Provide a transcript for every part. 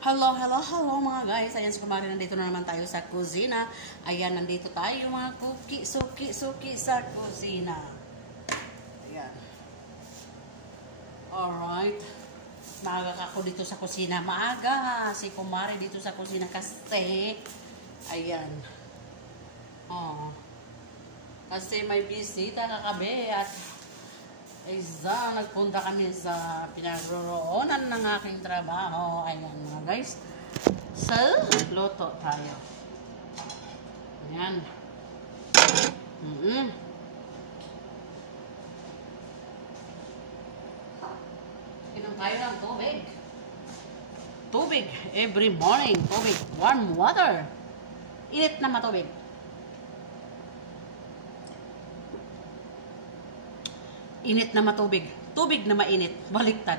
Hello, hello, hello mga guys. Ayan, so kumari nandito na naman tayo sa kusina. Ayan, nandito tayo mga suki sa kusina. Ayan. Alright. Maaga ako dito sa kusina. Maaga si kumari dito sa kusina kasi ayan. Oh. Kasi may bisita na kami at nagpunta kami sa pinagroroonan ng aking trabaho. Ayan mga guys. So, luto tayo. Ayan. Inom tayo ng tubig. Tubig. Every morning. Tubig. Warm water. Init na matubig. Init na matubig. Tubig na mainit. Baliktad.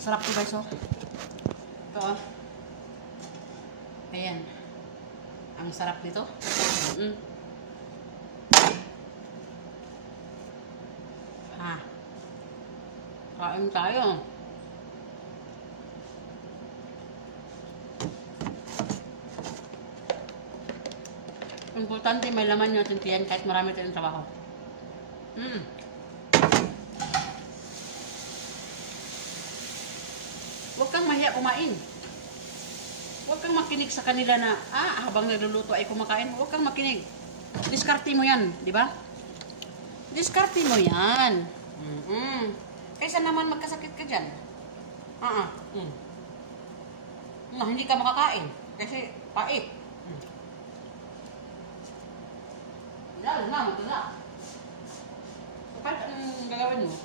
Sarap to guys, oh. Ito, oh. Ayan. Ang sarap nito. Ha. Kain tayo. Importante may laman yung tintiyan kahit marami tayong trabaho. Huwag kang mahiya kumain. Huwag kang makinig sa kanila na, habang niluluto ay kumakain. Huwag kang makinig. Diskarte mo yan, di ba? Diskarte mo yan. Kaysa naman magkasakit ka dyan. Hindi ka makakain. Kasi pait. Lalo na, matula. Kapag ang gagawin mo,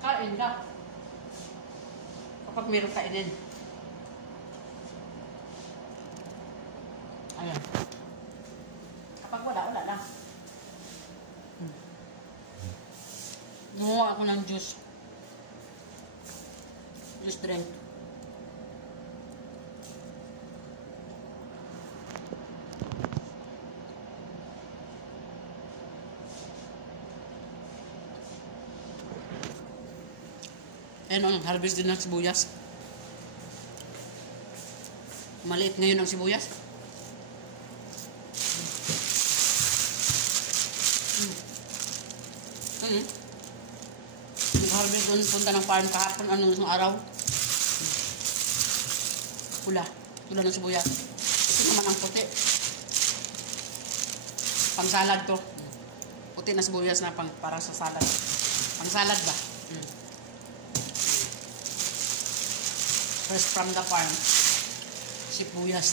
kain ka. Kapag meron kainin. Ayan. Kapag wala lang. Gumawa ako ng juice. Juice drink. Ayan, harvest din ng sibuyas. Maliit ngayon ang sibuyas. Nag-harvest doon, punta ng farm kahapon, isang araw. Pula ng sibuyas. Ito naman ang puti. Pang salad to. Puti na sibuyas na para sa salad. Pang salad ba? Fresh from the farm. Sibuyas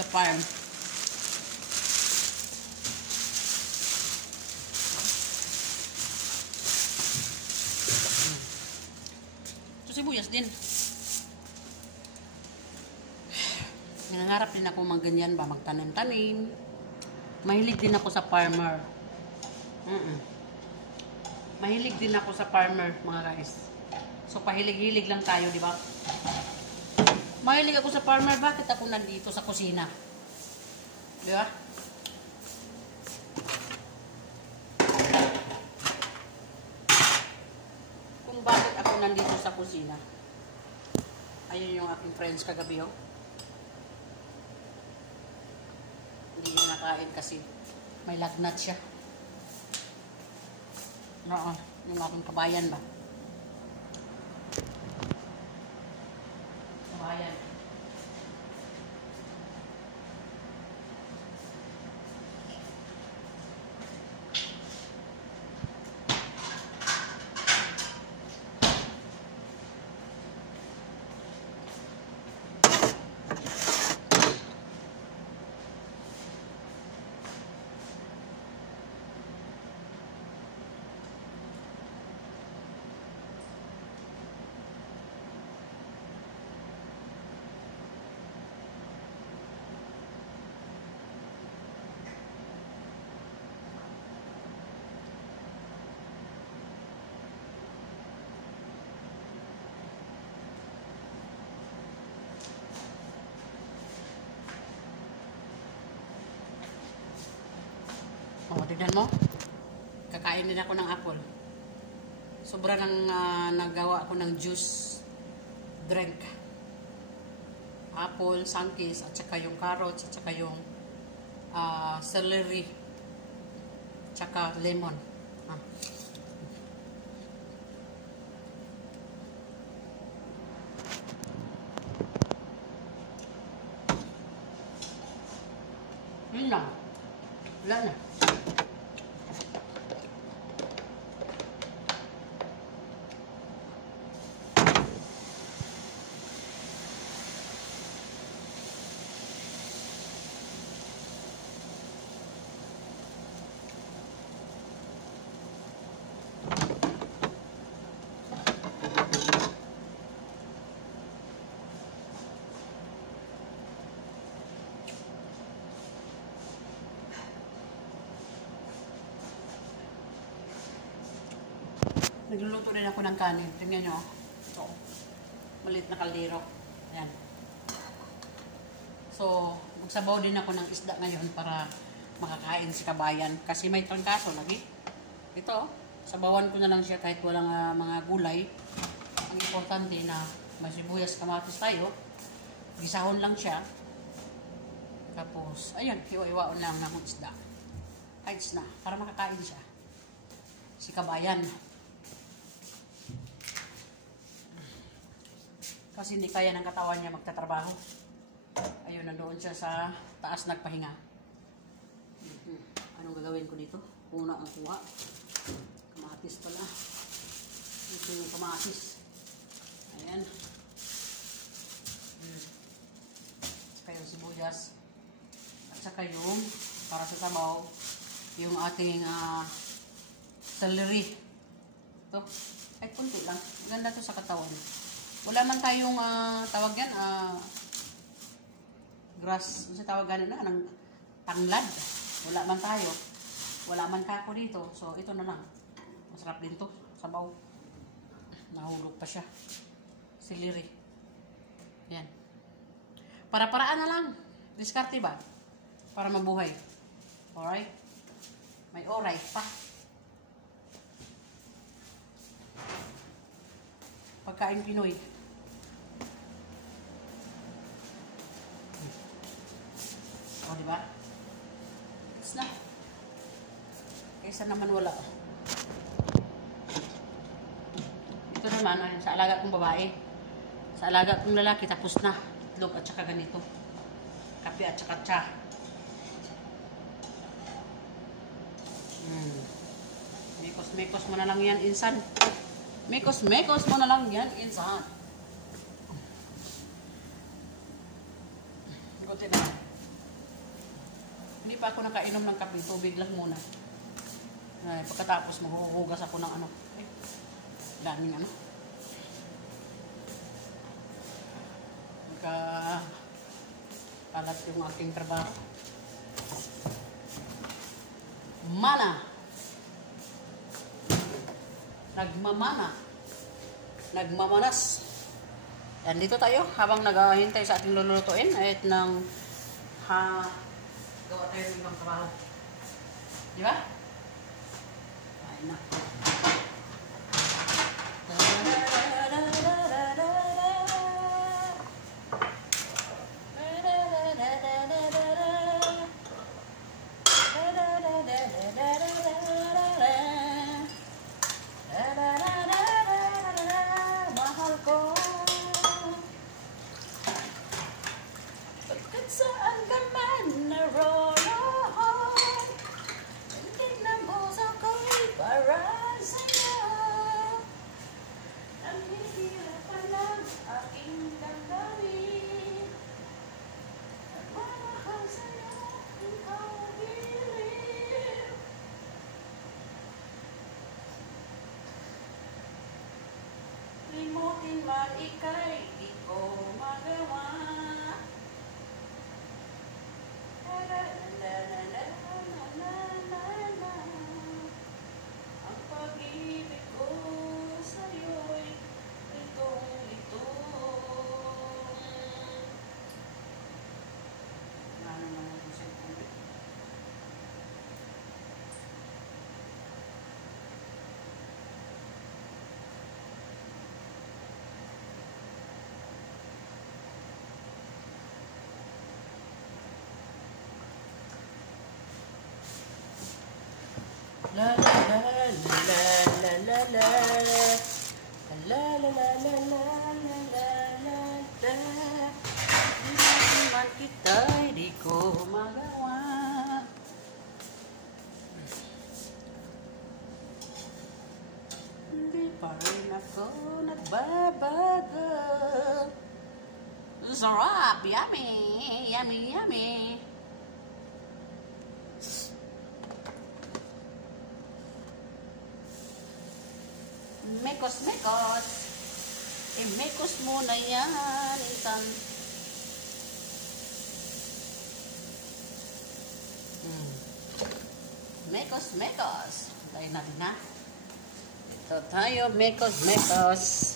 the farm. Ito sibuyas din. Nangangarap din ako magganyan ba, magtanim-tanim. Mahilig din ako sa farmer. Mahilig din ako sa farmer, mga guys. So, pahilig-hilig lang tayo, di ba? Mahilig ako sa farmer. Bakit ako nandito sa kusina? Di ba? Kung bakit ako nandito sa kusina. Ayun yung aking friends kagabi, oh. Hindi niya nakain kasi may lagnat siya. Oo, yung aking kabayan ba? Ayan. O, tignan mo. Kakain din ako ng apple. Sobra nang nagawa ako ng juice drink. Apple, sangkis, at saka yung carrots, at saka yung celery, at saka lemon. Yun lang. Wala na. Nagluluto rin ako ng kanin. Tingnan nyo. Ito. Maliit na kaldero. Ayan. So, magsabaw din ako ng isda ngayon para makakain si kabayan. Kasi may trangkaso lagi. Ito, sabawan ko na lang siya kahit walang mga gulay. Ang importante na may sibuyas, kamatis tayo. Gisahon lang siya. Tapos, ayun, iwa-iwaon lang ng isda. Kahit na, para makakain siya. Si kabayan. Kasi hindi kaya ng katawan niya magtatrabaho. Ayun, nandoon siya sa taas nagpahinga. Anong gagawin ko dito? Una ang kuha. Kamatis pala. Ito yung kamatis. Ayan. Saka yung sibuyas. At saka yung, para sa sabaw, yung ating celery. Ito. Ay, kunti lang. Maganda to sa katawan. Wala man tayong tawag yan, grass, ano tawag ganin na, ng tanglad. Wala man tayo. Wala man kako dito. So, ito na lang. Masarap din to. Sabaw. Nahulog pa siya. Celery. Yan. Para-paraan na lang. Diskarte ba? Para mabuhay. Alright? May oray pa. Pagkain Pinoy. O, diba? It's na. Kaysa naman wala. Ito naman, sa alaga kong babae. Sa alaga kong lalaki, tapos na. Itlog at saka ganito. Kape at saka tsa. Mekos-mekos mo na lang yan, insan. Mekos-mekos mo na lang yan, insan. Buti na. Hindi pa ako nakainom ng kape. Tubig lang muna. Ay, pagkatapos, maghuhugas ako ng ano. Ay, daming ano. Kalat yung aking trabaho. Mana. Nagmamana. Nagmamanas. Yan, dito tayo habang naghahintay sa ating lulutuin at nang gawa tayo ng ibang trabaho. Di ba? Ay na. Limutin man ika'y di ko magawa. Ang pag-ibig ko sa'yo'y itong-ito. Ano naman ito sa ito? La la la la la la la la. La la la la la la la la la. Hindi man kita'y di ko magawa. Hindi pa rin ako nagbabago. Sarap! Yummy! Yummy, yummy! Mekos, mekos! Mekos mo na yan, insan. Mekos, mekos! Tayo natin na. Ito tayo, mekos, mekos!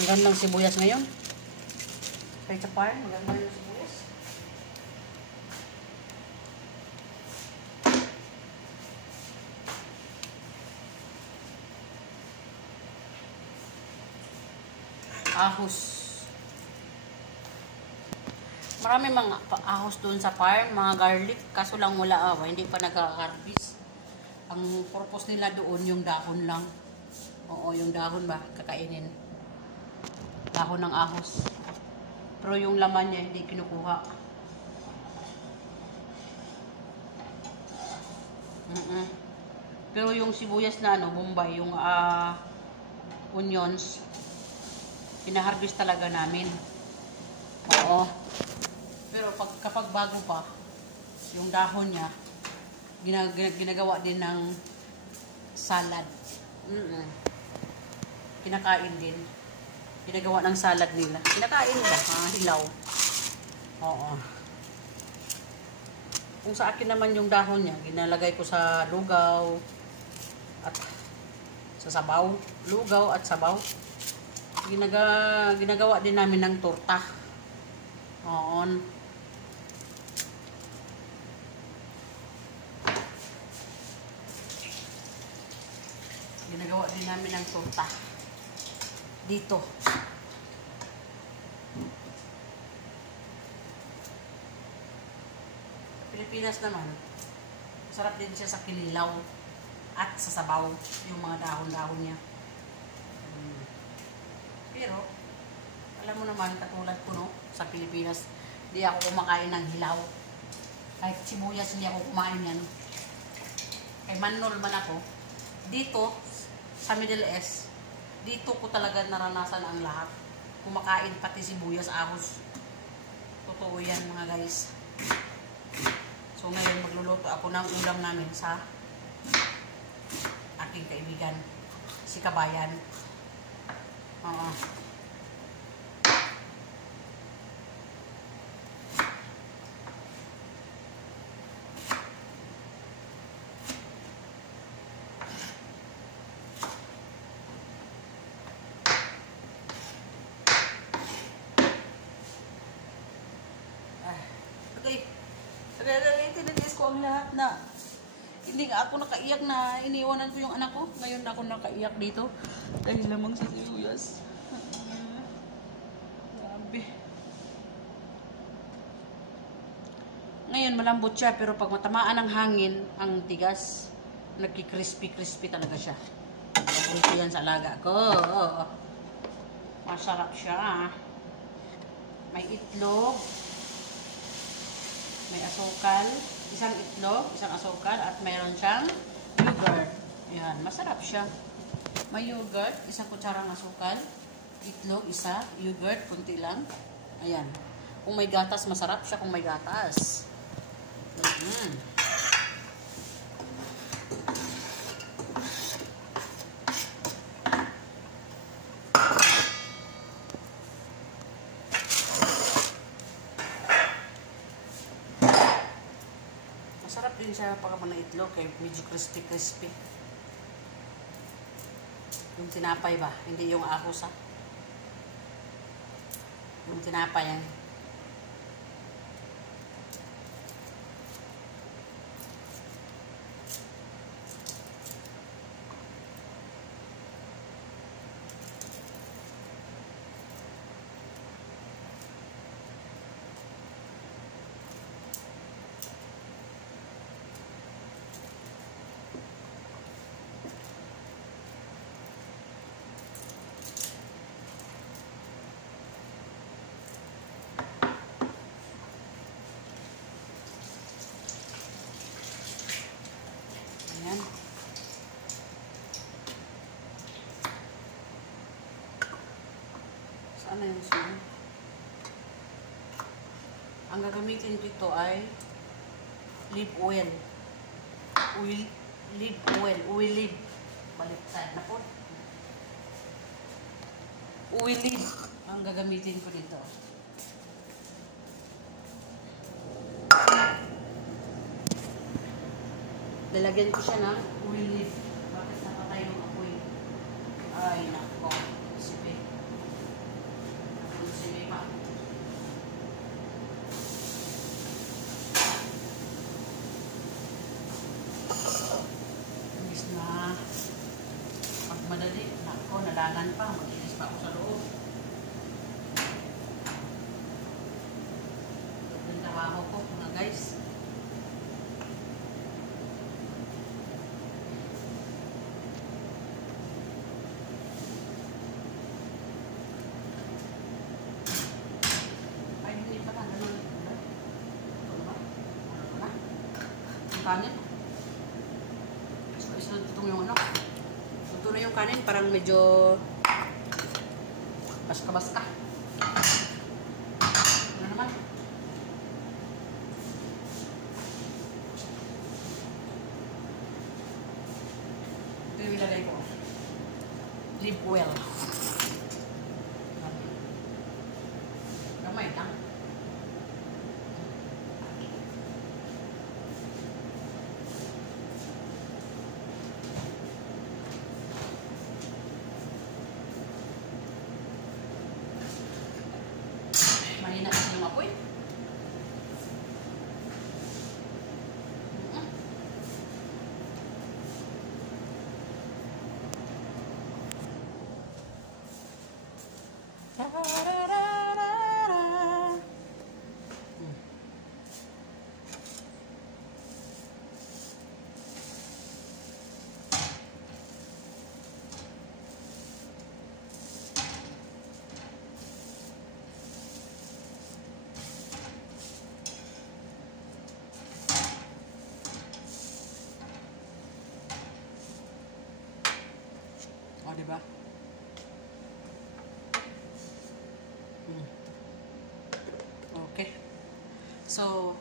Ang gandang sibuyas ngayon. Kahit sa par, maganda yung sibuyas. Ahos. Marami mga ahos doon sa farm, mga garlic. Kaso lang wala hindi pa nag-harvest. Ang purpose nila doon yung dahon lang. Oo, yung dahon ba, kakainin. Dahon ng ahos. Pero yung laman niya hindi kinukuha. Pero yung sibuyas na Bombay, yung onions, pinaharvest talaga namin. Oo. Pero kapag bago pa, yung dahon niya, ginagawa din ng salad. Kinakain din. Ginagawa ng salad nila. Kinakain nila, hilaw. Oo. Kung sa akin naman yung dahon niya, ginalagay ko sa lugaw at sa sabaw. Lugaw at sabaw. Ginagawa din namin ng torta. Oo. Ginagawa din namin ng torta. Dito. Pilipinas naman, masarap din siya sa kinilaw at sa sabaw, yung mga dahon-dahon niya. Pero, alam mo naman, katulad ko sa Pilipinas, hindi ako kumakain ng hilaw. Kahit sibuyas, hindi ako kumain yan. Kay Manol man ako, dito, sa Middle East, dito ko talaga naranasan ang lahat. Kumakain pati sibuyas, ahos. Totoo yan mga guys. So ngayon magluluto ako ng ulam namin sa aking kaibigan, si Kabayan. Tinitiis ko ang lahat na hindi nga ako nakaiyak na iniwanan ko yung anak ko. Ngayon ako nakaiyak dito dahil lamang sa sibuyas. Grabe. Ngayon malambot siya pero pag matamaan ng hangin ang tigas, nagki-crispy talaga siya. Paborito yan sa alaga ko. Masarap siya. May itlog, may asukal, isang itlog, isang asukal, at mayroon siyang yogurt. Yan, masarap siya. May yogurt, isang kutsarang asukal, itlog, isa, yogurt, kunti lang. Ayan. Kung may gatas, masarap siya kung may gatas. din siya pagkaman ng itlog kay medyo crispy. Yung tinapay ba? Hindi yung ahos ha. Yung tinapay yan. Ayan. Saan na yung sino? Ang gagamitin dito ay olive oil. Olive oil. Baliktad na po. Olive ang gagamitin ko dito. Lalagyan ko siya ng olive. Bakit napatay yung apoy? Ay, nako. Sipi. Sipi pa. Imbis na pag madali, nako, nalangan pa. Mag-inis pa ako sa loob. Ito yung trabaho ko, mga guys. Kanin. So, isunod yung ano. Ito na yung kanin. Parang medyo baska-baska. Ano naman? Ito yung ilagay ko. Olive oil. Gamay lang. Mahina kasi yung apoy. O, diba? Okay. So,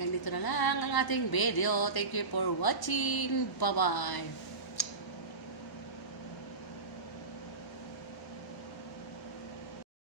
ganito na lang ang ating video. Thank you for watching. Bye-bye.